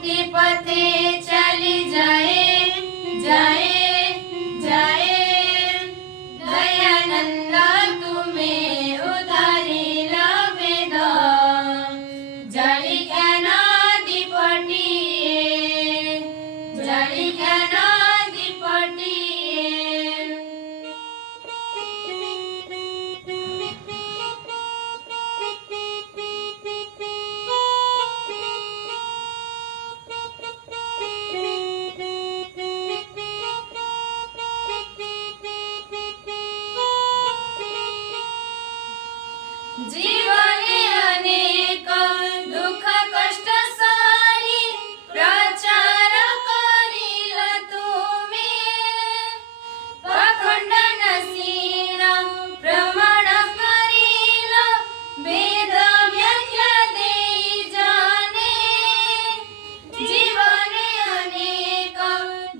मुक्ति पथे चली जाए जाए जाए। दयानंद तुम्हें उधारीला वेद जळी ज्ञानाधिपतीये जळी ज्ञानाधिपतीये। जीवने अनेक दुःख कष्ट सारी प्रचार करील तुम्ही। पाखंड नसीन प्रमाण करील वेद व्याख्या देई जाणे। जीवने अनेक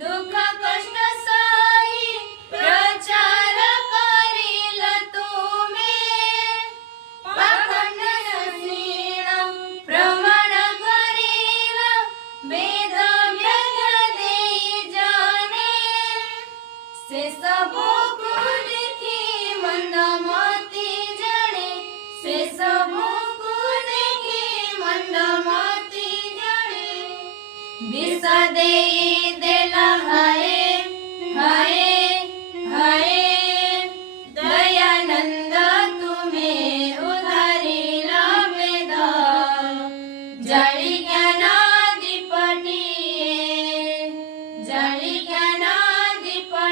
दुःख कष्ट सारी प्रचार करील तुम्ही। पाखंड नसीन प्रमाण करील वेद व्याख्या देई जाणे। से सबको देखी मंदमती जणे से सबको देखी मंदमती जणे। विष देई देला हाय हाय हाय। दयानंद तुम्हें उधारीला वेद जळी ज्ञानाधिपतीये जळी ज्ञानाधिपतीये।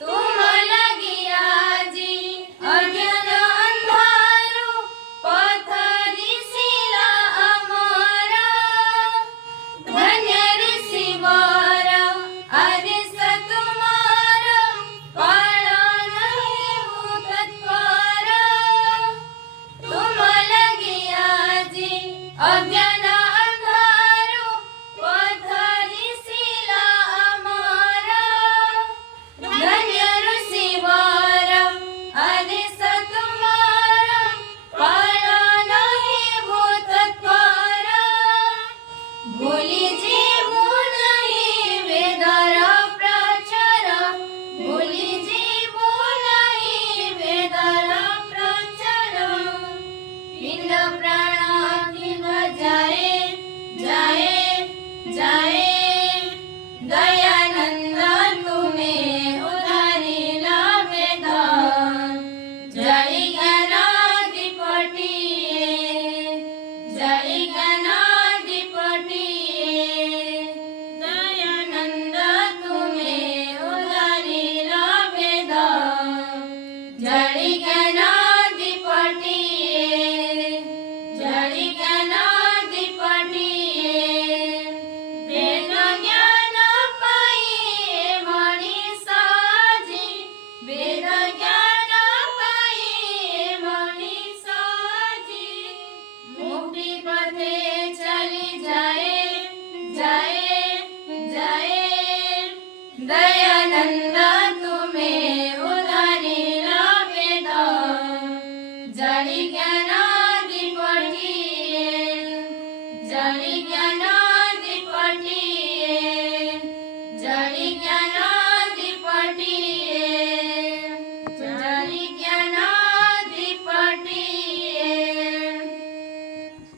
तुम लगी आजी अज्ञान अंधारू पथदिसिला अमरा। धन्य ऋषीवर आदेश तुम्हारा पालन हेऊ तत्पर। तुम लगी आजी अज्ञान अंधारू पथदिसिला अमरा। धन्य ऋषीवर आदेश तुम्हारा पालन हेऊ तत्पर। भूली जीवू नहीं वेदर प्रचार भूली जीवू नहीं वेदर प्रचार। पिंड प्राणाखिल जाए जाए जाए। दयानंद तुम्हें उधारीला वेद जळी ज्ञानाधिपतीये जळी ज्ञानाधिपतीये। दयानंद तुम्हें उधारीला वेद जळी ज्ञानाधिपतीये जळी ज्ञानाधिपतीये। वेद ज्ञान पायी मनीषाजी वेद ज्ञान पायी मनीषाजी। मुक्ति पथे चली जाए जाए जाए। दया